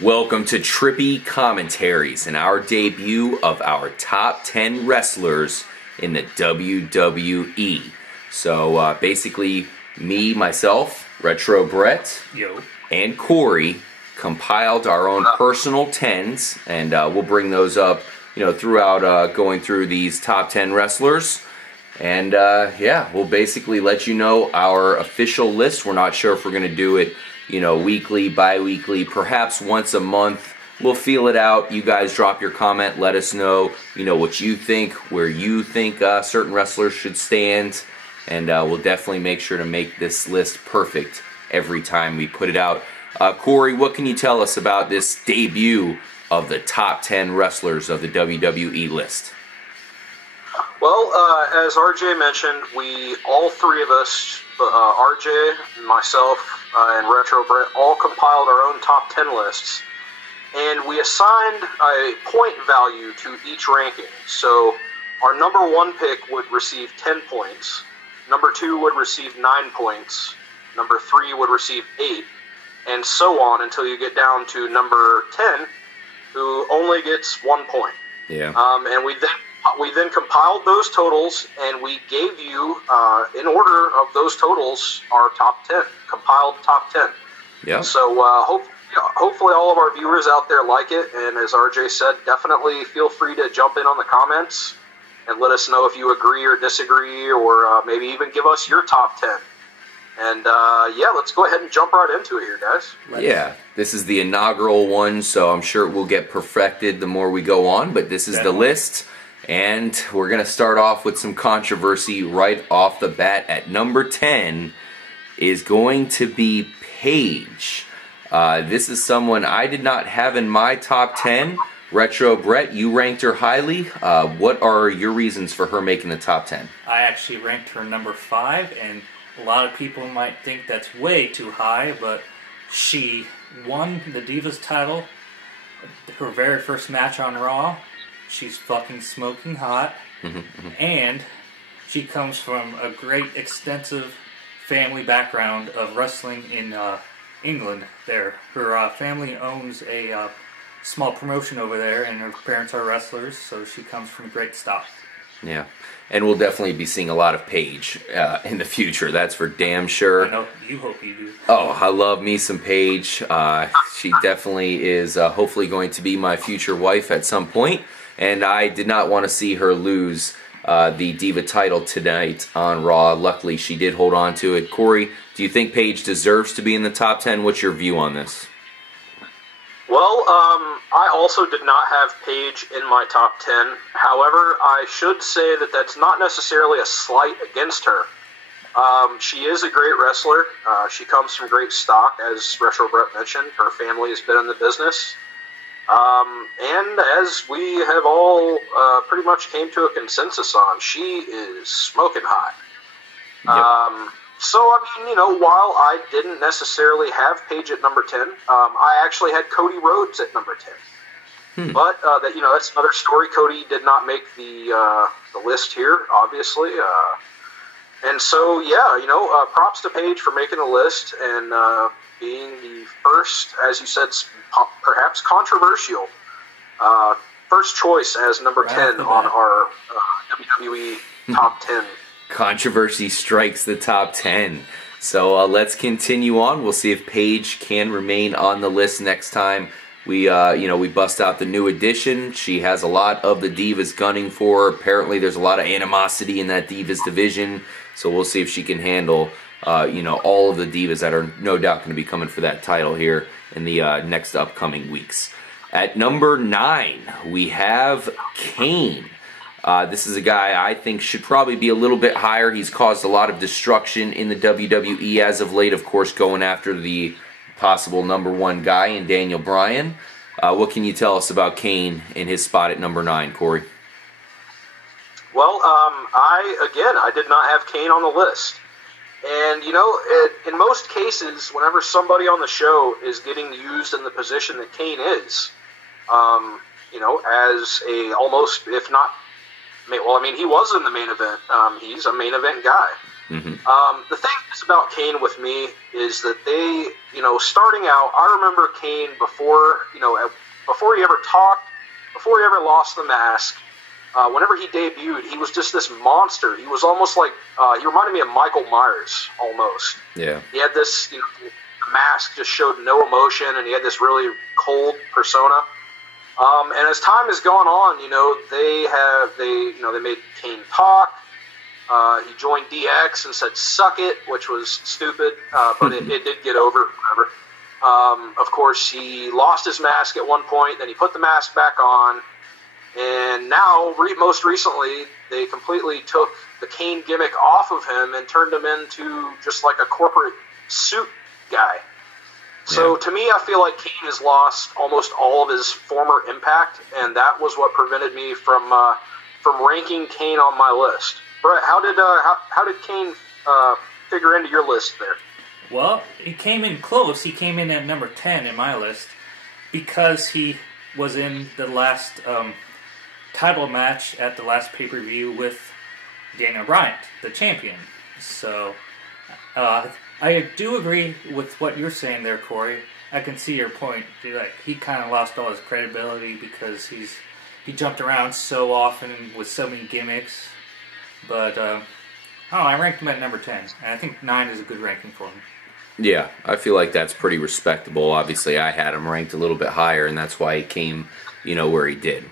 Welcome to Trippy Commentaries and our debut of our top 10 wrestlers in the WWE. So basically, me, myself, Retro Brett, and Corey compiled our own personal 10s, and we'll bring those up, throughout going through these top 10 wrestlers. And yeah, we'll basically let you know our official list. We're not sure if we're going to do it weekly, bi-weekly, perhaps once a month. We'll feel it out. You guys drop your comment. Let us know, what you think, where you think certain wrestlers should stand. And we'll definitely make sure to make this list perfect every time we put it out. Corey, what can you tell us about this debut of the top 10 wrestlers of the WWE list? Well, as RJ mentioned, all three of us, RJ, myself, and Retro Brett, all compiled our own top 10 lists, and we assigned a point value to each ranking. So our number one pick would receive 10 points, number two would receive 9 points, number three would receive 8, and so on until you get down to number 10, who only gets 1 point. Yeah. And we then compiled those totals, and we gave you, in order of those totals, our top 10, compiled top 10. Yeah. So hopefully all of our viewers out there like it, and as RJ said, definitely feel free to jump in on the comments and let us know if you agree or disagree, or maybe even give us your top 10. And yeah, let's go ahead and jump right into it here, guys. Yeah, this is the inaugural one, so I'm sure it will get perfected the more we go on, but this is the list. And we're going to start off with some controversy right off the bat. At number 10 is going to be Paige. This is someone I did not have in my top 10. Retro Brett, you ranked her highly. What are your reasons for her making the top 10? I actually ranked her number 5, and a lot of people might think that's way too high, but she won the Divas title, her very first match on Raw. She's fucking smoking hot, and she comes from a great, extensive family background of wrestling in England there. Her family owns a small promotion over there, and her parents are wrestlers, so she comes from great stock. Yeah, and we'll definitely be seeing a lot of Paige in the future, that's for damn sure. I know, you hope you do. Oh, I love me some Paige. She definitely is hopefully going to be my future wife at some point. And I did not want to see her lose the Diva title tonight on Raw. Luckily, she did hold on to it. Corey, do you think Paige deserves to be in the top 10? What's your view on this? Well, I also did not have Paige in my top 10. However, I should say that that's not necessarily a slight against her. She is a great wrestler. She comes from great stock, as Retro Brett mentioned. Her family has been in the business. And as we have all pretty much came to a consensus on, she is smoking hot. Yep. So, I mean, while I didn't necessarily have Paige at number 10, I actually had Cody Rhodes at number 10. But, that's another story. Cody did not make the list here, obviously. And so, yeah, props to Paige for making the list and being the first, as you said, perhaps controversial, first choice as number 10 on our WWE top 10. Controversy strikes the top 10. So let's continue on. We'll see if Paige can remain on the list next time we bust out the new edition. She has a lot of the Divas gunning for her. Apparently there's a lot of animosity in that Divas division. So we'll see if she can handle all of the Divas that are no doubt going to be coming for that title here in the next upcoming weeks. At number 9, we have Kane. This is a guy I think should probably be a little bit higher. He's caused a lot of destruction in the WWE as of late, of course, going after the possible number 1 guy in Daniel Bryan. What can you tell us about Kane in his spot at number 9, Corey? Well, I did not have Kane on the list. And, in most cases, whenever somebody on the show is getting used in the position that Kane is, as a almost, if not, well, I mean, he was in the main event. He's a main event guy. The thing is about Kane with me is that they, starting out, I remember Kane before he ever talked, before he ever lost the mask, whenever he debuted, he was just this monster. He was almost like, he reminded me of Michael Myers, almost. Yeah. He had this, the mask just showed no emotion, and he had this really cold persona. And as time has gone on, they made Kane talk. He joined DX and said "suck it," which was stupid, but it did get over. Whatever. Of course, he lost his mask at one point. Then he put the mask back on, and now, most recently, they completely took the Kane gimmick off of him and turned him into just like a corporate suit guy. So to me, I feel like Kane has lost almost all of his former impact, and that was what prevented me from ranking Kane on my list. Brett, how did Kane figure into your list there? Well, he came in close. He came in at number 10 in my list because he was in the last title match at the last pay-per-view with Daniel Bryan, the champion. So I do agree with what you're saying there, Corey. I can see your point. Like, he kind of lost all his credibility because he jumped around so often with so many gimmicks. But, I don't know, I ranked him at number 10. And I think 9 is a good ranking for him. Yeah, I feel like that's pretty respectable. Obviously, I had him ranked a little bit higher, and that's why he came, where he did.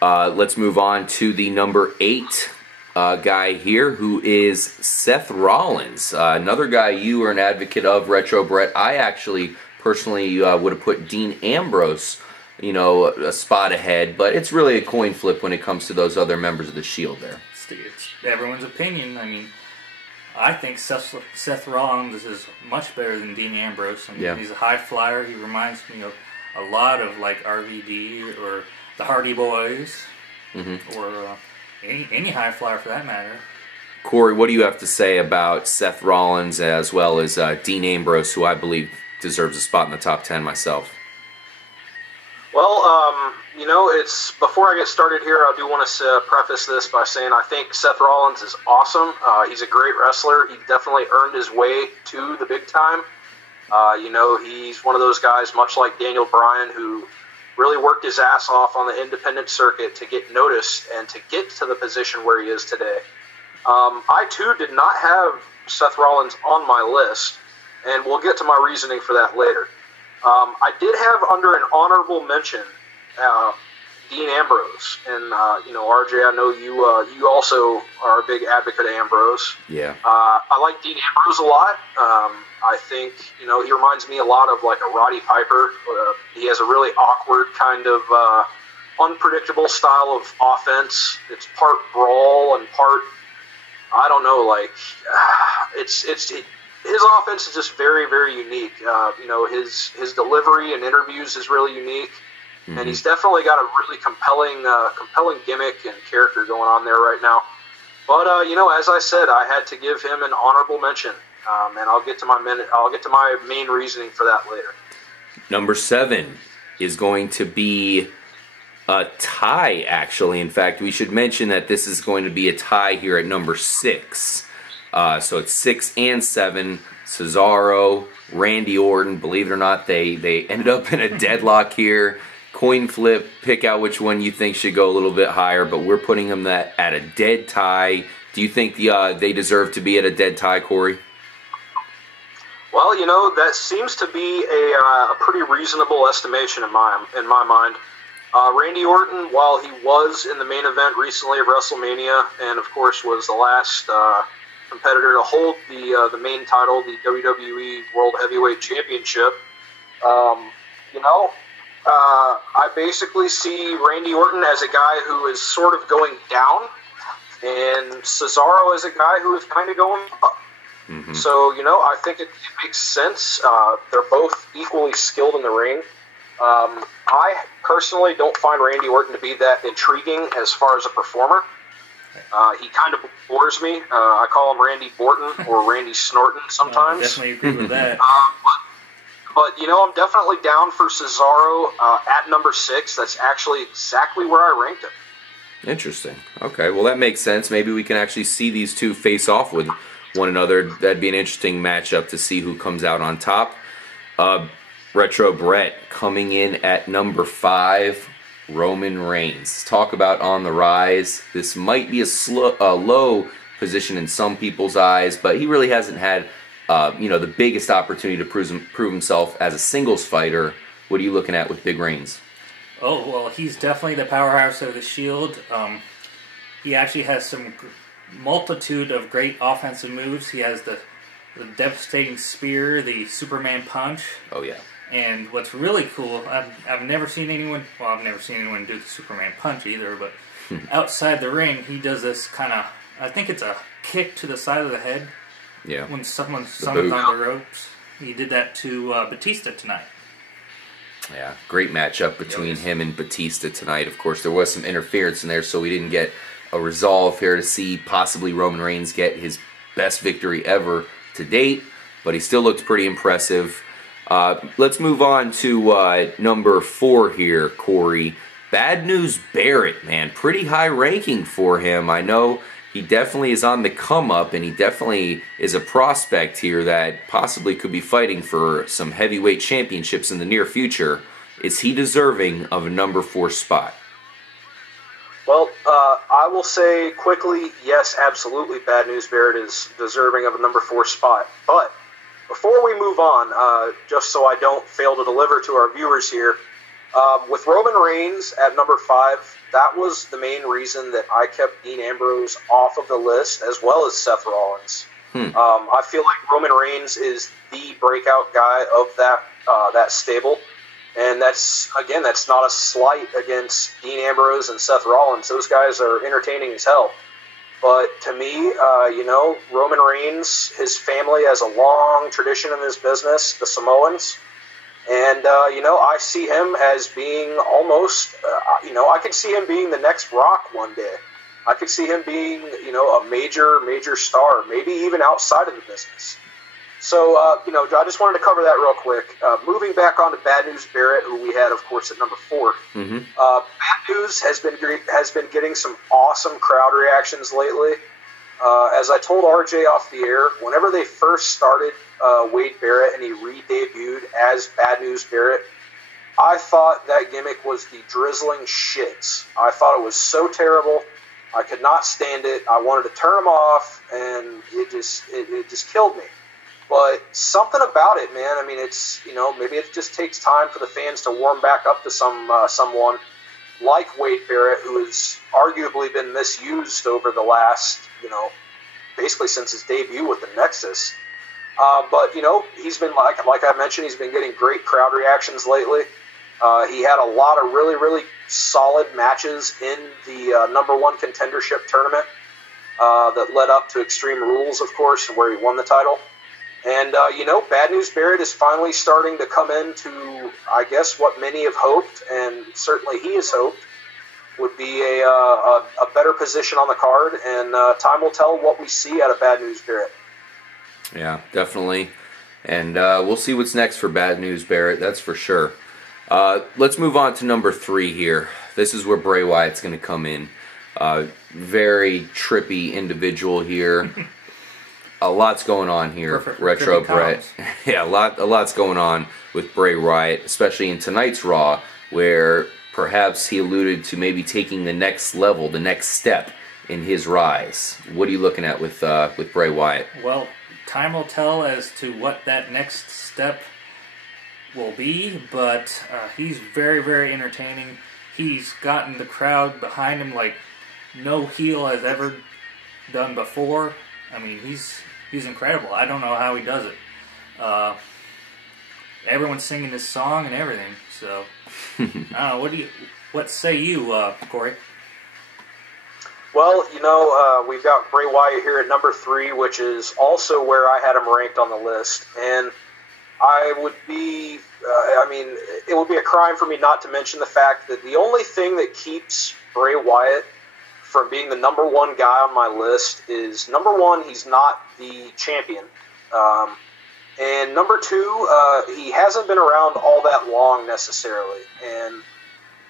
Let's move on to the number 8 guy here, who is Seth Rollins. Another guy you are an advocate of, Retro Brett. I actually, personally, would have put Dean Ambrose, a spot ahead, but it's really a coin flip when it comes to those other members of the Shield there. It's everyone's opinion. I mean, I think Seth Rollins is much better than Dean Ambrose. I mean, he's a high flyer. He reminds me of a lot of like RVD or the Hardy Boys, or any high flyer for that matter. Corey, what do you have to say about Seth Rollins as well as Dean Ambrose, who I believe deserves a spot in the top 10 myself? Well, it's before I get started here, I do want to preface this by saying I think Seth Rollins is awesome. He's a great wrestler. He definitely earned his way to the big time. He's one of those guys, much like Daniel Bryan, who really worked his ass off on the independent circuit to get noticed and to get to the position where he is today. I, too, did not have Seth Rollins on my list, and we'll get to my reasoning for that later. I did have under an honorable mention Dean Ambrose, and RJ, I know you also are a big advocate of Ambrose. Yeah. I like Dean Ambrose a lot. I think he reminds me a lot of like a Roddy Piper. He has a really awkward kind of unpredictable style of offense. It's part brawl and part his offense is just very, very unique. His delivery and interviews is really unique, and he's definitely got a really compelling gimmick and character going on there right now. But as I said, I had to give him an honorable mention, and I'll get to my main reasoning for that later. Number 7 is going to be a tie. Actually, in fact, we should mention that this is going to be a tie here at number 6. So it's 6 and 7. Cesaro, Randy Orton. Believe it or not, they ended up in a deadlock here. Coin flip, pick out which one you think should go a little bit higher, but we're putting them at a dead tie. Do you think they deserve to be at a dead tie, Corey? Well, that seems to be a pretty reasonable estimation in my mind. Randy Orton, while he was in the main event recently of WrestleMania, and of course was the last competitor to hold the main title, the WWE World Heavyweight Championship, I basically see Randy Orton as a guy who is sort of going down, and Cesaro as a guy who is kind of going up. So, I think it makes sense. They're both equally skilled in the ring. I personally don't find Randy Orton to be that intriguing as far as a performer. He kind of bores me. I call him Randy Borton or Randy Snorton sometimes. Definitely agree with that. But I'm definitely down for Cesaro at number 6. That's actually exactly where I ranked him. Interesting. Okay, well that makes sense. Maybe we can actually see these two face off with one another. That'd be an interesting matchup to see who comes out on top. Retro Brett coming in at number 5, Roman Reigns. Talk about on the rise. This might be a low position in some people's eyes, but he really hasn't had the biggest opportunity to prove himself as a singles fighter. What are you looking at with Big Reigns? Oh, well, he's definitely the powerhouse of the Shield. He actually has some multitude of great offensive moves. He has the devastating spear, the Superman punch. Oh, yeah. And what's really cool, I've never seen anyone, well, I've never seen anyone do the Superman punch either, but outside the ring, he does this kind of, I think it's a kick to the side of the head. Yeah. When someone's on the ropes. He did that to Batista tonight. Yeah, great matchup between him and Batista tonight. Of course, there was some interference in there, so we didn't get a resolve here to see possibly Roman Reigns get his best victory ever to date, but he still looks pretty impressive. Let's move on to number 4 here, Corey. Bad News Barrett, man. Pretty high ranking for him. I know he definitely is on the come-up, and he definitely is a prospect here that possibly could be fighting for some heavyweight championships in the near future. Is he deserving of a number 4 spot? Well, I will say quickly, yes, absolutely, Bad News Barrett is deserving of a number 4 spot. But before we move on, just so I don't fail to deliver to our viewers here, with Roman Reigns at number 5, that was the main reason that I kept Dean Ambrose off of the list, as well as Seth Rollins. I feel like Roman Reigns is the breakout guy of that stable. And that's not a slight against Dean Ambrose and Seth Rollins. Those guys are entertaining as hell. But to me, Roman Reigns, his family has a long tradition in this business, the Samoans. And, I see him as being almost, I could see him being the next Rock one day. I could see him being, a major star, maybe even outside of the business. So, I just wanted to cover that real quick. Moving back on to Bad News Barrett, who we had, of course, at number 4. Bad News has been getting some awesome crowd reactions lately. As I told RJ off the air, whenever they first started Wade Barrett and he re-debuted as Bad News Barrett, I thought that gimmick was the drizzling shits. I thought it was so terrible. I could not stand it. I wanted to turn him off, and it just killed me. But something about it, man. I mean, it's, maybe it just takes time for the fans to warm back up to someone like Wade Barrett, who has arguably been misused over the last, basically since his debut with the Nexus. But he's been, like I mentioned, he's been getting great crowd reactions lately. He had a lot of really, really solid matches in the number 1 contendership tournament that led up to Extreme Rules, of course, where he won the title. And, Bad News Barrett is finally starting to come into, I guess, what many have hoped, and certainly he has hoped, would be a better position on the card. And time will tell what we see out of Bad News Barrett. Yeah, definitely. And we'll see what's next for Bad News Barrett, that's for sure. Let's move on to number 3 here. This is where Bray Wyatt's going to come in. Very trippy individual here. A lot's going on here, Retro Brett. Yeah, a lot's going on with Bray Wyatt, especially in tonight's Raw, where perhaps he alluded to maybe taking the next level, the next step in his rise. What are you looking at with Bray Wyatt? Well, time will tell as to what that next step will be, but he's very, very entertaining. He's gotten the crowd behind him like no heel has ever done before. I mean, he's incredible. I don't know how he does it. Everyone's singing this song and everything. So I don't know. What say you, Corey? Well, we've got Bray Wyatt here at number 3, which is also where I had him ranked on the list, and I would be. It would be a crime for me not to mention the fact that the only thing that keeps Bray Wyatt from being the number 1 guy on my list is, number 1, he's not the champion. And number 2, he hasn't been around all that long necessarily. And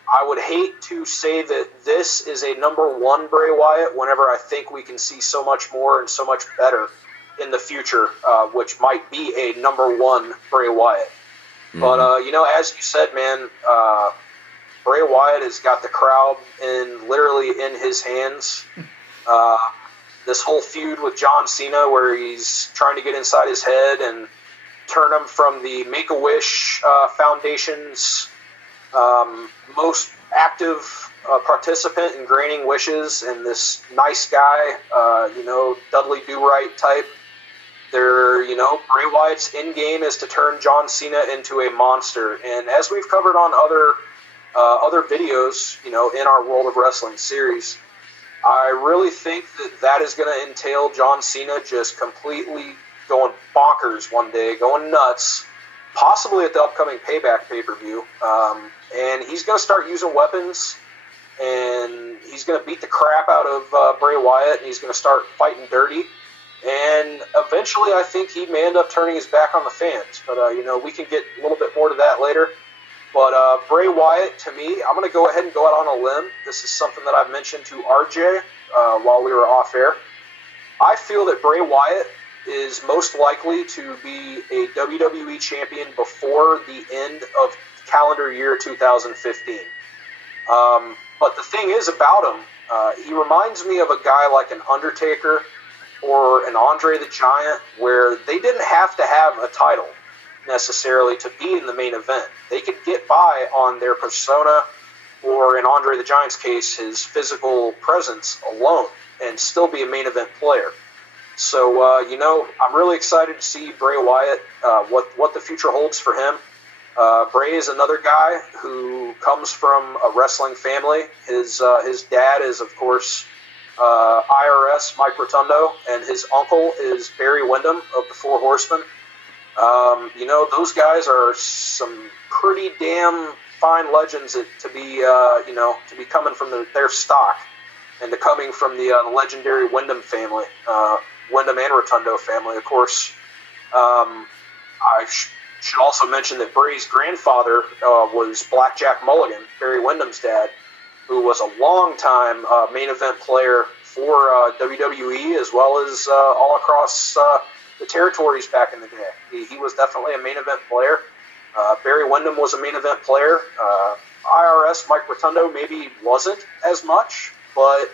I would hate to say that this is a number 1 Bray Wyatt whenever I think we can see so much more and so much better in the future, which might be a #1 Bray Wyatt. Mm-hmm. But, you know, as you said, man, Bray Wyatt has got the crowd literally in his hands. This whole feud with John Cena where he's trying to get inside his head and turn him from the Make-A-Wish Foundation's most active participant in granting wishes and this nice guy, you know, Dudley Do-Right type. You know, Bray Wyatt's end game is to turn John Cena into a monster. And as we've covered on other videos, you know, in our World of Wrestling series, I really think that is going to entail John Cena just completely going bonkers one day, going nuts, possibly at the upcoming Payback pay-per-view. And he's going to start using weapons, and he's going to beat the crap out of Bray Wyatt, and he's going to start fighting dirty. And eventually I think he may end up turning his back on the fans. But, you know, we can get a little bit more to that later. But Bray Wyatt, to me, I'm going to go ahead and go out on a limb. This is something that I've mentioned to RJ while we were off air. I feel that Bray Wyatt is most likely to be a WWE champion before the end of calendar year 2015. But the thing is about him, he reminds me of a guy like an Undertaker or an Andre the Giant, where they didn't have to have a title necessarily to be in the main event. They could get by on their persona, or in Andre the Giant's case, his physical presence alone, and still be a main event player. So, you know, I'm really excited to see Bray Wyatt, what the future holds for him. Bray is another guy who comes from a wrestling family. His dad is, of course, IRS Mike Rotundo, and his uncle is Barry Windham of the Four Horsemen. You know, those guys are some pretty damn fine legends to be, you know, to be coming from their stock, and to coming from the legendary Windham family, Windham and Rotundo family, of course. I should also mention that Bray's grandfather was Blackjack Mulligan, Barry Windham's dad, who was a long-time main event player for WWE, as well as all across the territories back in the day. He was definitely a main event player. Barry Windham was a main event player. IRS Mike Rotundo maybe wasn't as much, but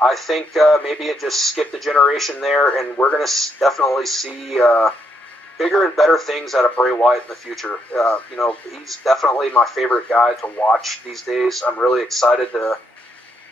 I think maybe it just skipped a generation there, and we're going to definitely see bigger and better things out of Bray Wyatt in the future. You know, he's definitely my favorite guy to watch these days. I'm really excited to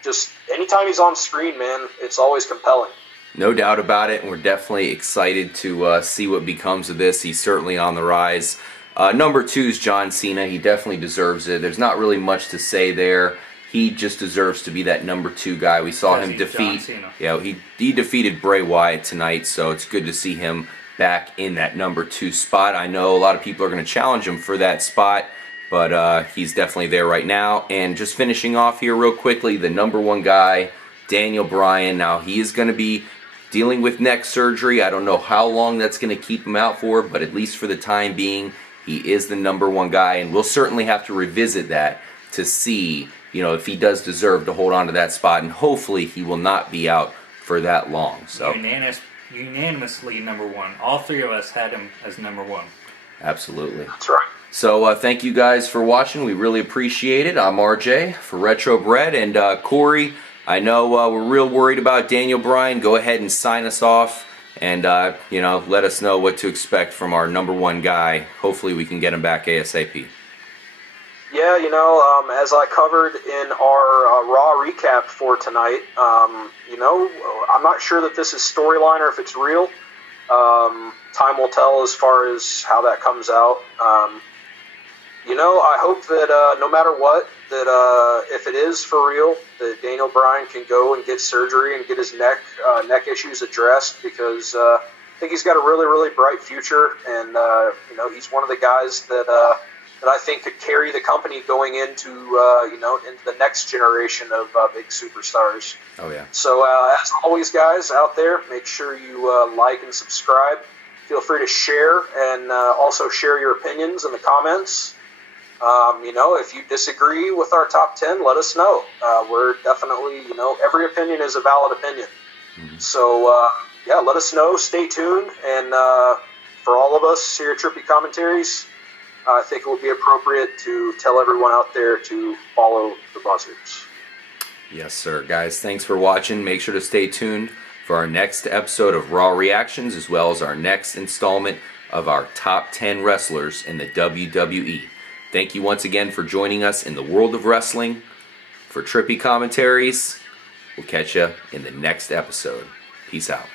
just, anytime he's on screen, man, it's always compelling. No doubt about it, and we're definitely excited to see what becomes of this. He's certainly on the rise. Number 2 is John Cena. He definitely deserves it. There's not really much to say there. He just deserves to be that number 2 guy. We saw him defeat. Yeah, he defeated Bray Wyatt tonight, so it's good to see him back in that number 2 spot. I know a lot of people are going to challenge him for that spot, but he's definitely there right now. And just finishing off here real quickly, the number 1 guy, Daniel Bryan. Now, he is going to be dealing with neck surgery. I don't know how long that's going to keep him out for, but at least for the time being, he is the number 1 guy, and we'll certainly have to revisit that to see, you know, if he does deserve to hold on to that spot, and hopefully he will not be out for that long. So unanimously number 1. All 3 of us had him as number 1. Absolutely. That's right. So thank you guys for watching. We really appreciate it. I'm RJ for Retro Bread, and Corey, I know we're real worried about Daniel Bryan. Go ahead and sign us off, and you know, let us know what to expect from our number 1 guy. Hopefully we can get him back ASAP. Yeah, you know, as I covered in our Raw recap for tonight, you know, I'm not sure that this is storyline or if it's real. Time will tell as far as how that comes out. You know, I hope that no matter what, that if it is for real, that Daniel Bryan can go and get surgery and get his neck issues addressed, because I think he's got a really, really bright future, and you know, he's one of the guys that I think could carry the company going into you know, into the next generation of big superstars. Oh yeah. So as always, guys out there, make sure you like and subscribe. Feel free to share, and also share your opinions in the comments. You know, if you disagree with our top 10, let us know. We're definitely, you know, every opinion is a valid opinion. Mm-hmm. So, yeah, let us know. Stay tuned. And for all of us here at Trippy Commentaries, I think it would be appropriate to tell everyone out there to follow the buzzards. Yes, sir. Guys, thanks for watching. Make sure to stay tuned for our next episode of Raw Reactions, as well as our next installment of our top 10 wrestlers in the WWE. Thank you once again for joining us in the world of wrestling. For Trippy Commentaries, we'll catch you in the next episode. Peace out.